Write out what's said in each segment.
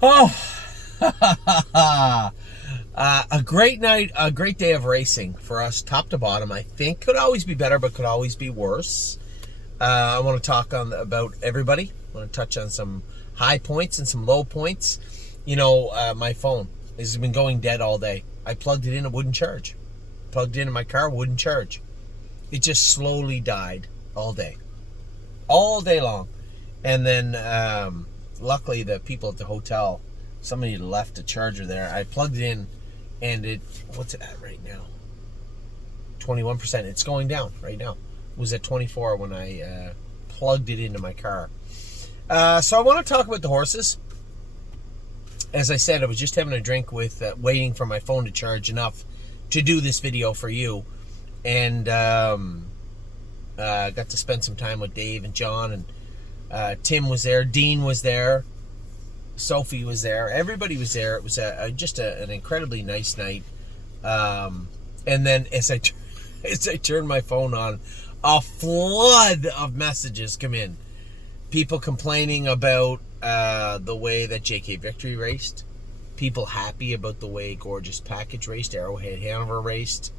Oh, a great night, a great day of racing for us, top to bottom. I think could always be better, but could always be worse. I want to talk about everybody. I want to touch on some high points and some low points. My phone has been going dead all day. I plugged it in, it wouldn't charge. Plugged it in my car, wouldn't charge. It just slowly died all day long. And then, luckily, the people at the hotel, somebody left a charger there. I plugged it in, and what's it at right now? 21%. It's going down right now. It was at 24 when I plugged it into my car. So I want to talk about the horses. As I said, I was just having a drink with waiting for my phone to charge enough to do this video for you. And got to spend some time with Dave and John, and Tim was there, Dean was there, Sophie was there, everybody was there. It was just an incredibly nice night. And then as I turned my phone on, a flood of messages come in. People complaining about the way that JK Victory raced. People happy about the way Gorgeous Package raced, Arrowhead Hanover raced.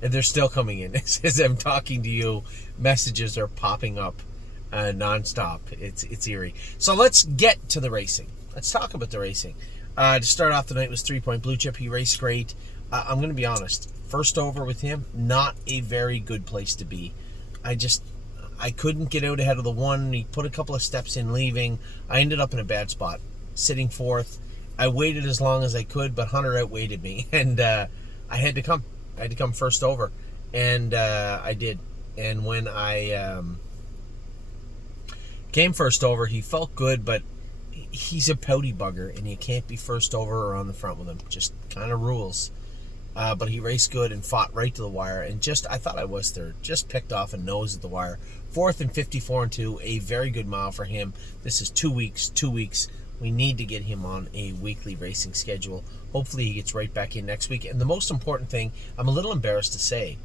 And they're still coming in. As I'm talking to you, messages are popping up nonstop. It's eerie. So let's get to the racing. Let's talk about the racing. To start off the night was 3 Point Blue Chip. He raced great. I'm going to be honest. First over with him, not a very good place to be. I couldn't get out ahead of the one. He put a couple of steps in leaving. I ended up in a bad spot, sitting fourth. I waited as long as I could, but Hunter outweighted me, and I had to come. I had to come first over, and I did. And when I came first over, he felt good, but he's a pouty bugger, and you can't be first over or on the front with him. Just kind of rules. But he raced good and fought right to the wire, and I thought I was third. Just picked off a nose at the wire. Fourth and 54-2, a very good mile for him. This is 2 weeks. We need to get him on a weekly racing schedule. Hopefully he gets right back in next week. And the most important thing, I'm a little embarrassed to say,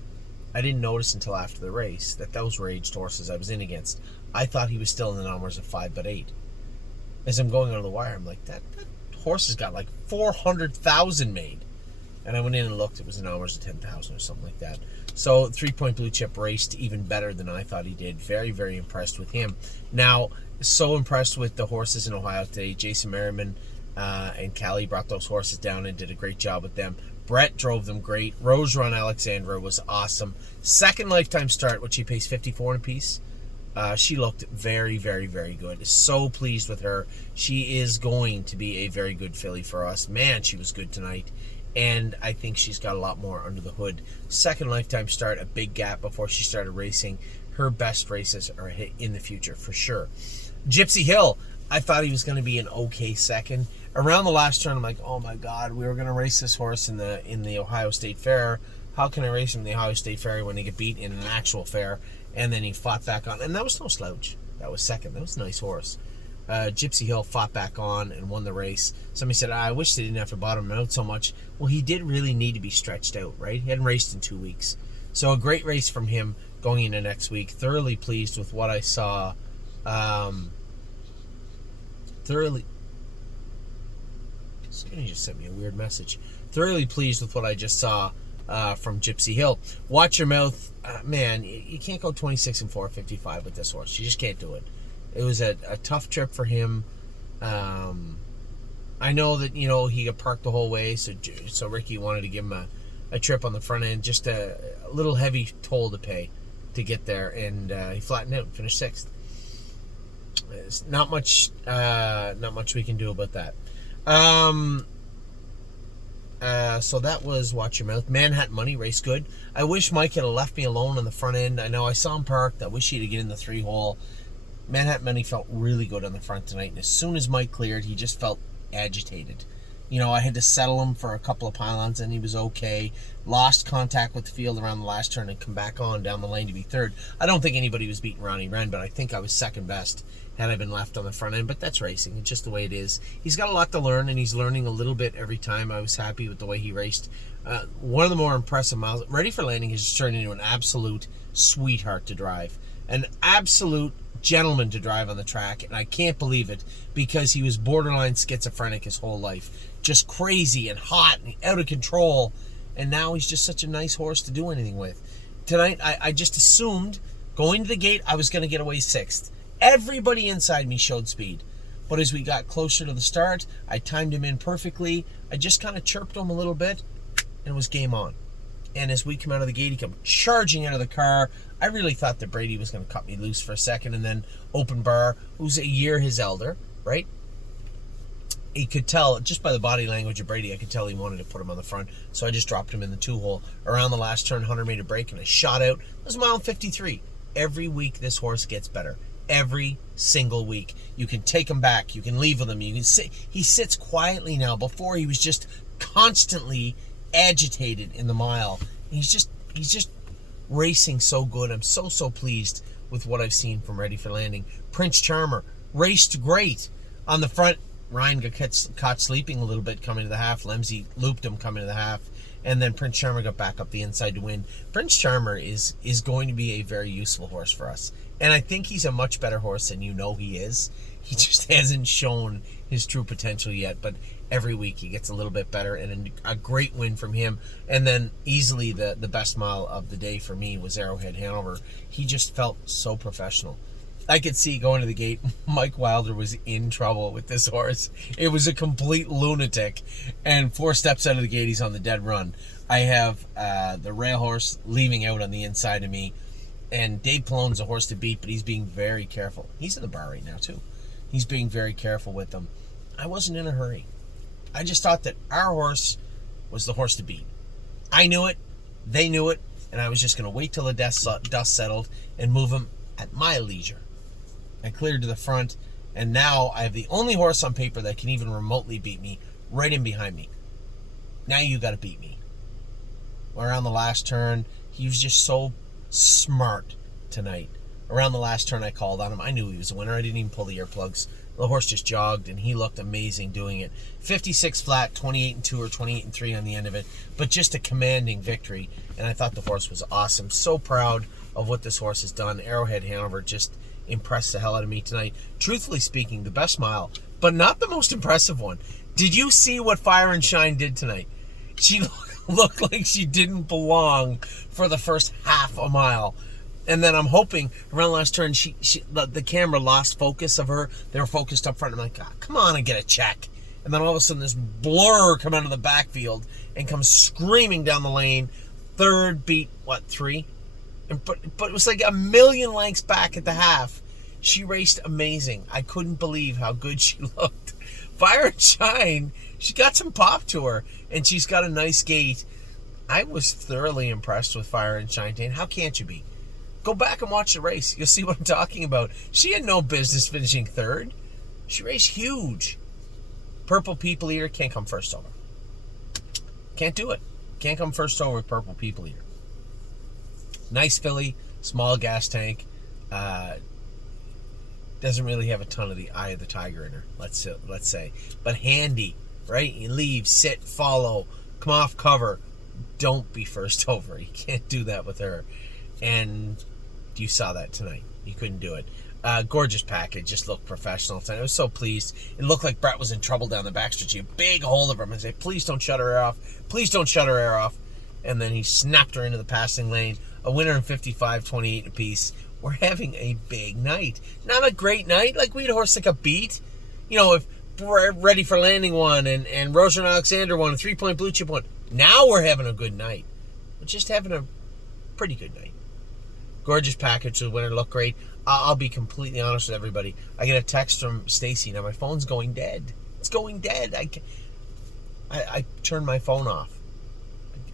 I didn't notice until after the race that those were aged horses I was in against. I thought he was still in the numbers of 5'8". As I'm going under the wire, I'm like, that horse has got like 400,000 made. And I went in and looked, it was in numbers of 10,000 or something like that. So 3 Point Blue Chip raced even better than I thought he did. Very, very impressed with him. Now, so impressed with the horses in Ohio today. Jason Merriman and Callie brought those horses down and did a great job with them. Brett drove them great. Rose Run Alexandra was awesome. Second lifetime start, which she pays 54 in a piece. She looked very, very, very good. So pleased with her. She is going to be a very good filly for us. Man, she was good tonight. And I think she's got a lot more under the hood. Second lifetime start, a big gap before she started racing. Her best races are in the future, for sure. Gypsy Hill, I thought he was going to be an okay second. Around the last turn, I'm like, oh my God, we were going to race this horse in the Ohio State Fair. How can I race him in the Ohio State Fair when he get beat in an actual fair? And then he fought back on. And that was no slouch. That was second. That was a nice horse. Gypsy Hill fought back on and won the race. Somebody said, I wish they didn't have to bottom him out so much. Well, he did really need to be stretched out, right? He hadn't raced in 2 weeks. So a great race from him going into next week. Thoroughly pleased with what I saw. Somebody just sent me a weird message. Thoroughly pleased with what I just saw from Gypsy Hill. Watch your mouth. Man, you can't go 26 and 455 with this horse. You just can't do it. It was a tough trip for him. I know that, he got parked the whole way, so Ricky wanted to give him a trip on the front end, just a little heavy toll to pay to get there, and he flattened out and finished sixth. There's not much we can do about that. So that was Watch Your Mouth. Manhattan Money raced good. I wish Mike had left me alone on the front end. I know I saw him parked. I wish he'd get in the 3-hole. Manhattan Money felt really good on the front tonight, and as soon as Mike cleared, he just felt agitated. I had to settle him for a couple of pylons, and he was okay. Lost contact with the field around the last turn and come back on down the lane to be third. I don't think anybody was beating Ronnie Wren, but I think I was second best had I been left on the front end. But that's racing. It's just the way it is. He's got a lot to learn, and he's learning a little bit every time. I was happy with the way he raced. One of the more impressive miles. Ready for Landing has just turned into an absolute sweetheart to drive. An absolute gentleman to drive on the track, and I can't believe it because he was borderline schizophrenic his whole life. Just crazy and hot and out of control, and now he's just such a nice horse to do anything with. Tonight, I just assumed going to the gate I was going to get away 6th. Everybody inside me showed speed. But as we got closer to the start, I timed him in perfectly. I just kind of chirped him a little bit, and it was game on. And as we come out of the gate, he come charging out of the car. I really thought that Brady was going to cut me loose for a second, and then Open Bar, who's a year his elder, right? He could tell, just by the body language of Brady, I could tell he wanted to put him on the front. So I just dropped him in the 2-hole. Around the last turn, Hunter made a break, and I shot out. It was mile 53. Every week, this horse gets better. Every single week. You can take him back. You can leave with him. You can sit. He sits quietly now. Before, he was just constantly agitated in the mile. He's just racing so good. I'm so pleased with what I've seen from Ready for Landing. Prince Charmer raced great on the front. Ryan got caught sleeping a little bit coming to the half. Lemsey looped him coming to the half, and then Prince Charmer got back up the inside to win. Prince Charmer is going to be a very useful horse for us, and I think he's a much better horse than you know he is. He just hasn't shown his true potential yet, but every week he gets a little bit better, and a great win from him. And then easily the best mile of the day for me was Arrowhead Hanover. He just felt so professional. I could see going to the gate, Mike Wilder was in trouble with this horse. It was a complete lunatic, and 4 steps out of the gate, he's on the dead run. I have the rail horse leaving out on the inside of me, and Dave Palone's a horse to beat, but he's being very careful. He's in the bar right now, too. He's being very careful with them. I wasn't in a hurry. I just thought that our horse was the horse to beat. I knew it, they knew it, and I was just going to wait till the dust settled and move him at my leisure. I cleared to the front, and now I have the only horse on paper that can even remotely beat me right in behind me. Now you got to beat me. Around the last turn, he was just so smart tonight. Around the last turn, I called on him. I knew he was a winner. I didn't even pull the earplugs. The horse just jogged, and he looked amazing doing it. 56 flat, 28-2 or 28-3 on the end of it, but just a commanding victory, and I thought the horse was awesome. So proud of what this horse has done. Arrowhead Hanover just impressed the hell out of me tonight. Truthfully speaking, the best mile, but not the most impressive one. Did you see what Fire and Shine did tonight? She looked like she didn't belong for the first half a mile. And then I'm hoping around the last turn, the camera lost focus of her. They were focused up front. I'm like, God, come on and get a check. And then all of a sudden, this blur come out of the backfield and comes screaming down the lane. Third beat, 3? But it was like a million lengths back at the half. She raced amazing. I couldn't believe how good she looked. Fire and Shine, she got some pop to her, and she's got a nice gait. I was thoroughly impressed with Fire and Shine, Dane. How can't you be? Go back and watch the race. You'll see what I'm talking about. She had no business finishing third. She raced huge. Purple People Eater can't come first over. Can't do it. Can't come first over with Purple People Eater. Nice filly, small gas tank. Doesn't really have a ton of the eye of the tiger in her, let's say. But handy, right? You leave, sit, follow, come off cover. Don't be first over. You can't do that with her. And you saw that tonight. You couldn't do it. Gorgeous package. Just looked professional tonight. I was so pleased. It looked like Brett was in trouble down the backstretch. He had a big hold of her and said, please don't shut her air off. Please don't shut her air off. And then he snapped her into the passing lane. A winner in 55, 28 apiece. We're having a big night. Not a great night. Like, we had a horse that got beat. You know, if Ready for Landing won and Roser and Alexander won and 3 Point Blue Chip won. Now we're having a good night. We're just having a pretty good night. Gorgeous package. The winner looked great. I'll be completely honest with everybody. I get a text from Stacy. Now my phone's going dead. It's going dead. I turned my phone off.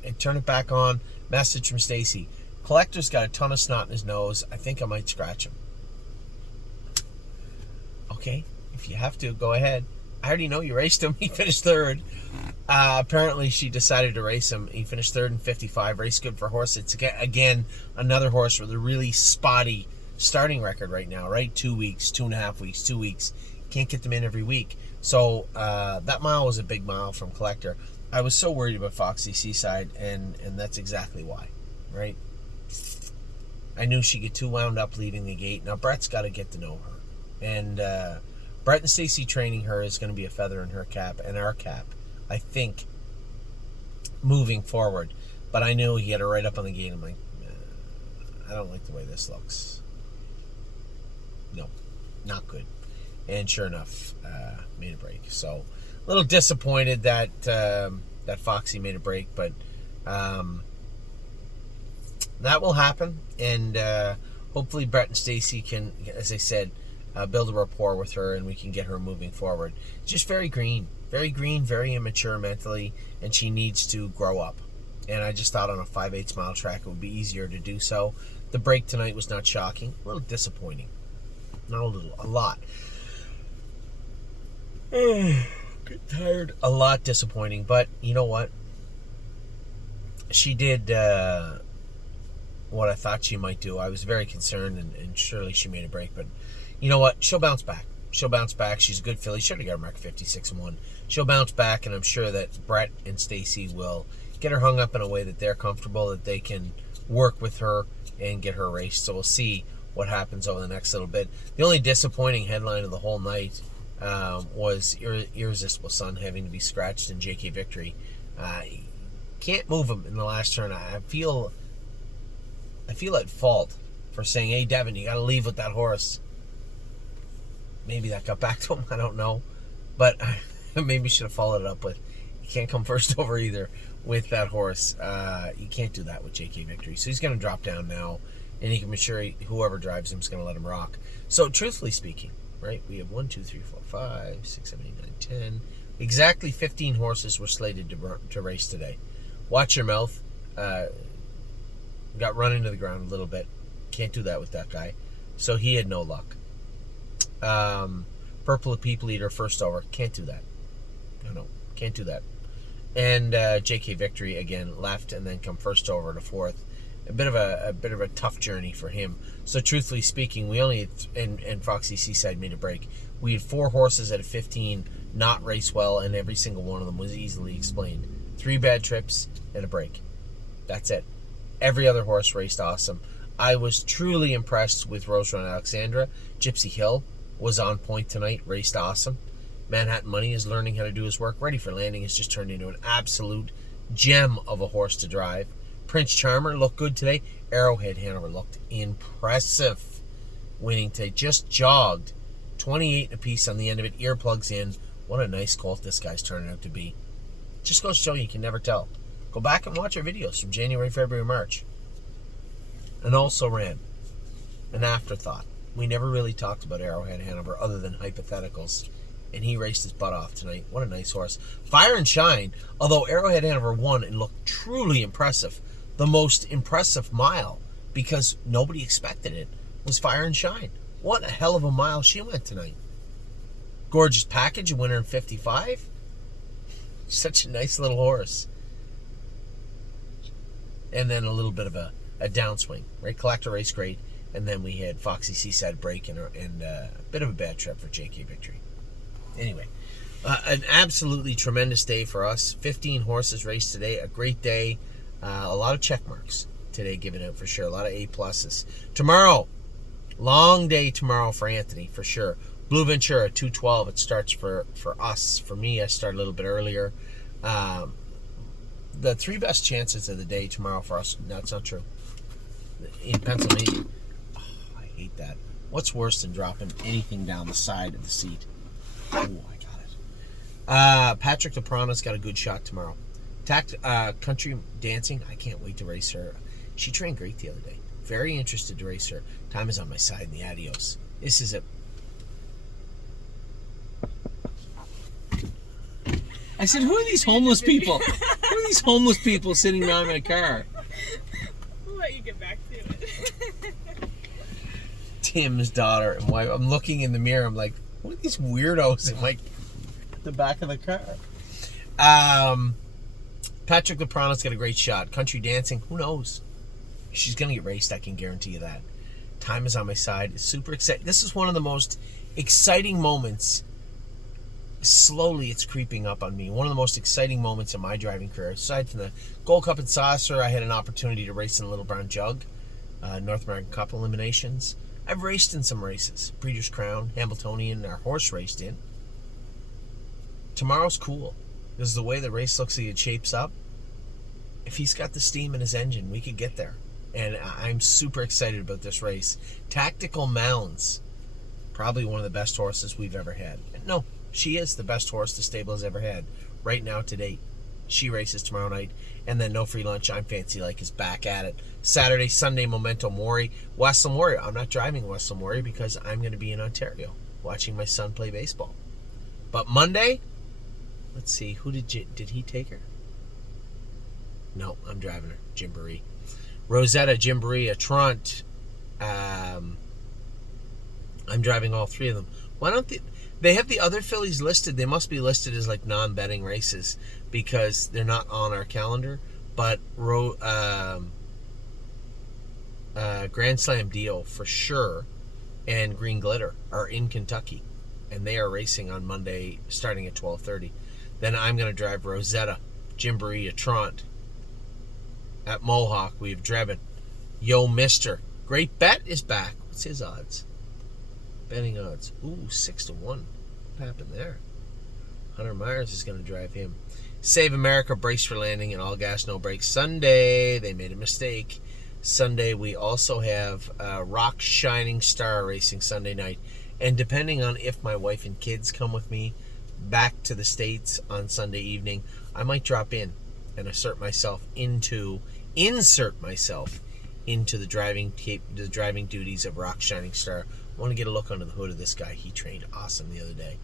I turn it back on. Message from Stacy. Collector's got a ton of snot in his nose. I think I might scratch him. Okay, if you have to, go ahead. I already know you raced him. He finished third. Apparently, she decided to race him. He finished third in 55. Race good for a horse. It's, again, another horse with a really spotty starting record right now, right? 2 weeks, 2.5 weeks, 2 weeks. Can't get them in every week. So that mile was a big mile from Collector. I was so worried about Foxy Seaside, and that's exactly why, right? I knew she'd get too wound up leaving the gate. Now Brett's got to get to know her, and Brett and Stacy training her is going to be a feather in her cap and our cap, I think, moving forward. But I knew he had her right up on the gate. I'm like, I don't like the way this looks. No, not good. And sure enough, made a break. So a little disappointed that that Foxy made a break, but that will happen. And hopefully Brett and Stacy can, as I said, build a rapport with her, and we can get her moving forward. Just very green, very immature mentally, and she needs to grow up. And I just thought on a 5/8 mile track it would be easier to do so. The break tonight was not shocking. A little disappointing. Not a little, a lot. Get tired. A lot disappointing, but you know what? She did what I thought she might do. I was very concerned, and surely she made a break, but you know what? She'll bounce back. She'll bounce back. She's a good filly. Should have got a mark 56-1. She'll bounce back, and I'm sure that Brett and Stacy will get her hung up in a way that they're comfortable, that they can work with her and get her raced. So we'll see what happens over the next little bit. The only disappointing headline of the whole night was Irresistible Son having to be scratched in JK Victory. Can't move him in the last turn. I feel at fault for saying, hey, Devin, you got to leave with that horse. Maybe that got back to him. I don't know. But maybe should have followed it up with, you can't come first over either with that horse. You can't do that with JK Victory. So he's going to drop down now, and he can make sure whoever drives him is going to let him rock. So truthfully speaking, right, we have 1, 2, 3, 4, 5, 6, 7, 8, 9, 10. Exactly 15 horses were slated to race today. Watch your mouth. Got run into the ground a little bit. Can't do that with that guy. So he had no luck. Purple People Eater first over. Can't do that. No, can't do that. And JK Victory again left and then come first over to fourth. A bit of a tough journey for him. So truthfully speaking, we only had, and Foxy Seaside made a break. We had 4 horses out of 15 not race well, and every single one of them was easily explained. 3 bad trips and a break. That's it. Every other horse raced awesome. I was truly impressed with Rose Run Alexandra. Gypsy Hill was on point tonight, raced awesome. Manhattan Money is learning how to do his work. Ready for Landing has just turned into an absolute gem of a horse to drive. Prince Charmer looked good today. Arrowhead Hanover looked impressive. Winning today. Just jogged. 28 apiece on the end of it. Earplugs in. What a nice colt this guy's turning out to be. Just goes to show you can never tell. Go back and watch our videos from January, February, March. And also ran an afterthought. We never really talked about Arrowhead Hanover other than hypotheticals. And he raced his butt off tonight. What a nice horse. Fire and Shine, although Arrowhead Hanover won and looked truly impressive, the most impressive mile, because nobody expected it, was Fire and Shine. What a hell of a mile she went tonight. Gorgeous Package, a winner in 55. Such a nice little horse. And then a little bit of a downswing, right? Collector Race great. And then we had Foxy Seaside break and a bit of a bad trip for JK Victory. Anyway, an absolutely tremendous day for us. 15 horses raced today. A great day. A lot of check marks today given out for sure. A lot of A+. Tomorrow, long day tomorrow for Anthony for sure. Blue Ventura, 2:12. It starts for us. For me, I start a little bit earlier. The 3 best chances of the day tomorrow for us. No, that's not true. In Pennsylvania. Oh, I hate that. What's worse than dropping anything down the side of the seat? Oh, I got it. Patrick DePrana's got a good shot tomorrow. Country Dancing, I can't wait to race her. She trained great the other day. Very interested to race her. Time is on my side in the Adios. This is it. I said, who are these homeless people? Who are these homeless people sitting around in a car? We'll let you get back to it. Tim's daughter and wife. I'm looking in the mirror. I'm like, what are these weirdos in the back of the car? Patrick DePrana's got a great shot. Country Dancing, who knows? She's going to get raced, I can guarantee you that. Time is on my side. It's super exciting. This is one of the most exciting moments. Slowly, it's creeping up on me. One of the most exciting moments in my driving career. Aside from the Gold Cup and Saucer, I had an opportunity to race in a Little Brown Jug. North American Cup eliminations. I've raced in some races. Breeders' Crown, Hambletonian, our horse raced in. Tomorrow's cool. Because the way the race looks like it shapes up, if he's got the steam in his engine, we could get there. And I'm super excited about this race. Tactical Mounds, probably one of the best horses we've ever had. No, she is the best horse the stable has ever had right now to date. She races tomorrow night. And then No Free Lunch, I'm Fancy Like is back at it. Saturday, Sunday, Memento Mori. Western Warrior. I'm not driving Western Warrior because I'm going to be in Ontario watching my son play baseball. But Monday, let's see, who did he take her? No, I'm driving her. Gymboree. Rosetta, Gymboree, Tront. I'm driving all three of them. Why don't they have the other fillies listed? They must be listed as like non-betting races because they're not on our calendar. But Grand Slam Deal for sure and Green Glitter are in Kentucky, and they are racing on Monday starting at 12:30. Then I'm going to drive Rosetta, Gymboree, Tront. At Mohawk, we have Drebin. Yo Mister. Great Bet is back. What's his odds? Betting odds. Ooh, 6-1. What happened there? Hunter Myers is going to drive him. Save America, Brace for Landing, and All Gas, No Brakes. Sunday, they made a mistake. Sunday, we also have Rock Shining Star racing Sunday night. And depending on if my wife and kids come with me back to the States on Sunday evening, I might drop in and insert myself into the driving duties of Rock Shining Star. I want to get a look under the hood of this guy. He trained awesome the other day.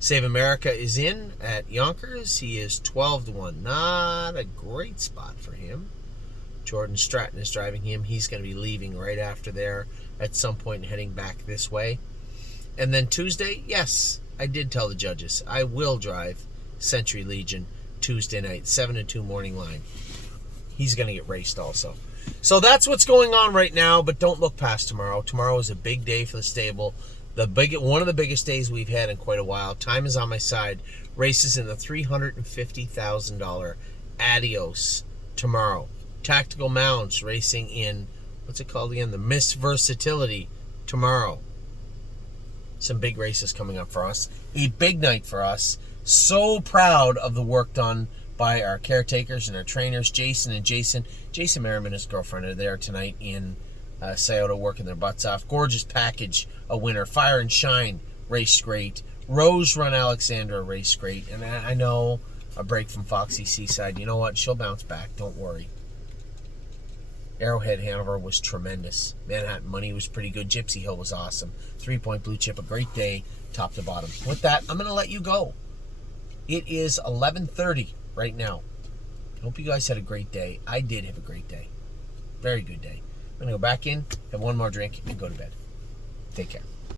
Save America is in at Yonkers. He is 12-1. Not a great spot for him. Jordan Stratton is driving him. He's going to be leaving right after there at some point and heading back this way. And then Tuesday, yes, I did tell the judges, I will drive Century Legion Tuesday night, 7-2 morning line. He's going to get raced also. So that's what's going on right now, but don't look past tomorrow. Tomorrow is a big day for the stable. One of the biggest days we've had in quite a while. Time is on my side. Races in the $350,000 Adios tomorrow. Tactical Mounds racing in, what's it called again? The Miss Versatility tomorrow. Some big races coming up for us. A big night for us. So proud of the work done by our caretakers and our trainers, Jason and Jason. Jason Merriman and his girlfriend are there tonight in Scioto working their butts off. Gorgeous Package, a winner. Fire and Shine, raced great. Rose Run Alexandra, raced great. And I know a break from Foxy Seaside. You know what? She'll bounce back. Don't worry. Arrowhead Hanover was tremendous. Manhattan Money was pretty good. Gypsy Hill was awesome. 3-Point Blue Chip, a great day, top to bottom. With that, I'm going to let you go. It is 11:30 right now. I hope you guys had a great day. I did have a great day. Very good day. I'm going to go back in, have one more drink, and go to bed. Take care.